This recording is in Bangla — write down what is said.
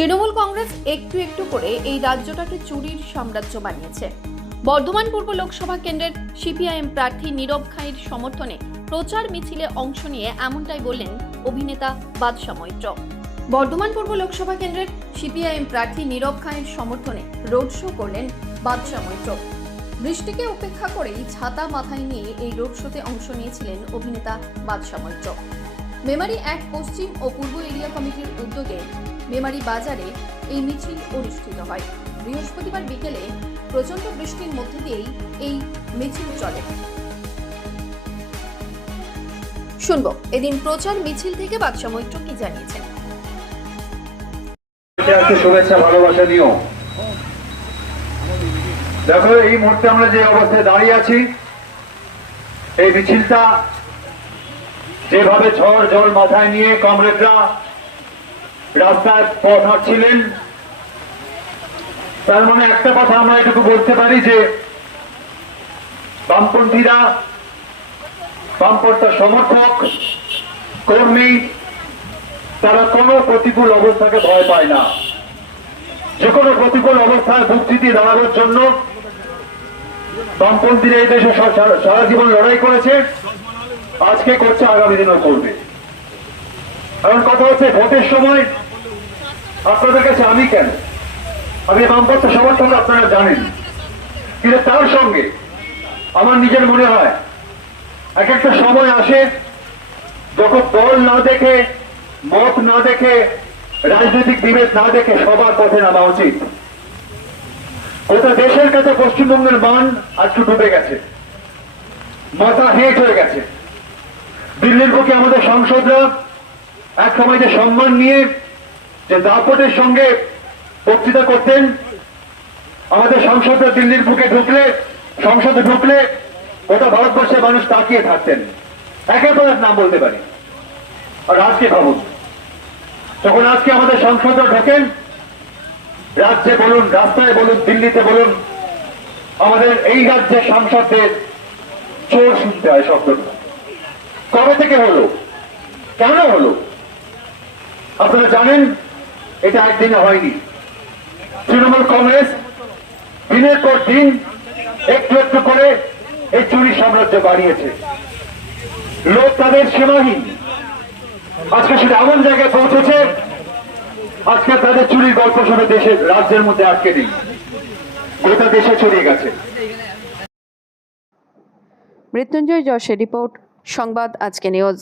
তৃণমূল কংগ্রেস একটু একটু করে এই রাজ্যটাকে চুরির সাম্রাজ্য বানিয়েছে। বর্ধমান পূর্ব লোকসভা কেন্দ্রের সিপিআইএম প্রার্থী নীরব খাঁয়ের সমর্থনে প্রচার মিছিলে অংশ নিয়ে এমনটাই বললেন অভিনেতা বাদশা মৈত্র। বর্ধমান পূর্ব লোকসভা কেন্দ্রের সিপিআইএম প্রার্থী নীরব খাঁয়ের সমর্থনে রোড শো করলেন বাদশা মৈত্র। বৃষ্টিকে উপেক্ষা করেই ছাতা মাথায় নিয়ে এই রোড শোতে অংশ নিয়েছিলেন অভিনেতা বাদশা মৈত্র। মেমারি এক পশ্চিম ও পূর্ব এরিয়া কমিটির উদ্যোগে মেমারি বাজারে এই মিছিল অনুষ্ঠিত হয়। বৃহস্পতিবার বিকেলে প্রচণ্ড বৃষ্টির মধ্যে দিয়েই এই মিছিল চলে। শুনব, এদিন প্রচার মিছিল থেকে বাদশা মৈত্র কি জানিয়েছেন দেখো, এই মুহূর্তে আমরা যে অবস্থায় দাঁড়িয়ে আছি, এই মিছিলটা যেভাবে ঝড় জল মাথায় নিয়ে কমরেডরা রাস্তায় পথ হাঁটছিলেন, তার মানে একটা কথা আমরা এটুকু বলতে পারি যে বামপন্থীরা বামপন্থার সমর্থক, কর্মী, তারা কোনো প্রতিকূল অবস্থাকে ভয় পায় না। যে কোনো প্রতিকূল অবস্থায় দিয়ে দাঁড়ানোর জন্য বামপন্থীরা এই দেশে সারা জীবন লড়াই করেছে। আজকে করছে আগামী দিনও করবে এখন কথা হচ্ছে, ভোটের সময় আপনাদের কাছে আমি কেন? আমি বামপন্থ সমর্থক আপনারা জানেন। কিন্তু তার সঙ্গে আমার নিজের মনে হয়, এক একটা সময় আসে যখন দল না দেখে, মত না দেখে, রাজনৈতিক বিভেদ না দেখে সবার পথে নামা উচিত। গোটা দেশের কাছে পশ্চিমবঙ্গের মান আজকে ডুবে গেছে। মাথা হেঁট হয়ে গেছে। দিল্লির বুকে আমাদের সংসদরা এক সময় যে সম্মান নিয়ে যে দাপটের সঙ্গে বক্তৃতা করতেন, আমাদের সংসদরা দিল্লির বুকে ঢুকলে, সংসদে ঢুকলে গোটা ভারতবর্ষের মানুষ তাকিয়ে থাকতেন। একের পর এক নাম বলতে পারি। আর আজকে ভাবুন, যখন আজকে আমাদের সংসদে ঢোকেন, রাজ্যে বলুন, রাস্তায় বলুন, দিল্লিতে বলুন, আমাদের এই রাজ্যের সাংসদদের চোর শুনতে হয় শব্দটা। কবে থেকে হলো? কেন হলো? আপনারা জানেন, এটা একদিনে হয়নি। তৃণমূল কংগ্রেস দিনের পর দিন একটু একটু করে এই চুরি সাম্রাজ্য বাড়িয়েছে। লোক তাদের সীমাহীন। আজকে সেটা এমন জায়গায় পৌঁছেছে, আজকে তাদের চুরির গল্প শুনে দেশের, রাজ্যের মধ্যে আটকে নেই। গোটা দেশে ছড়িয়ে গেছে। মৃত্যুঞ্জয় যশের রিপোর্ট। সংবাদ আজকে নিউজ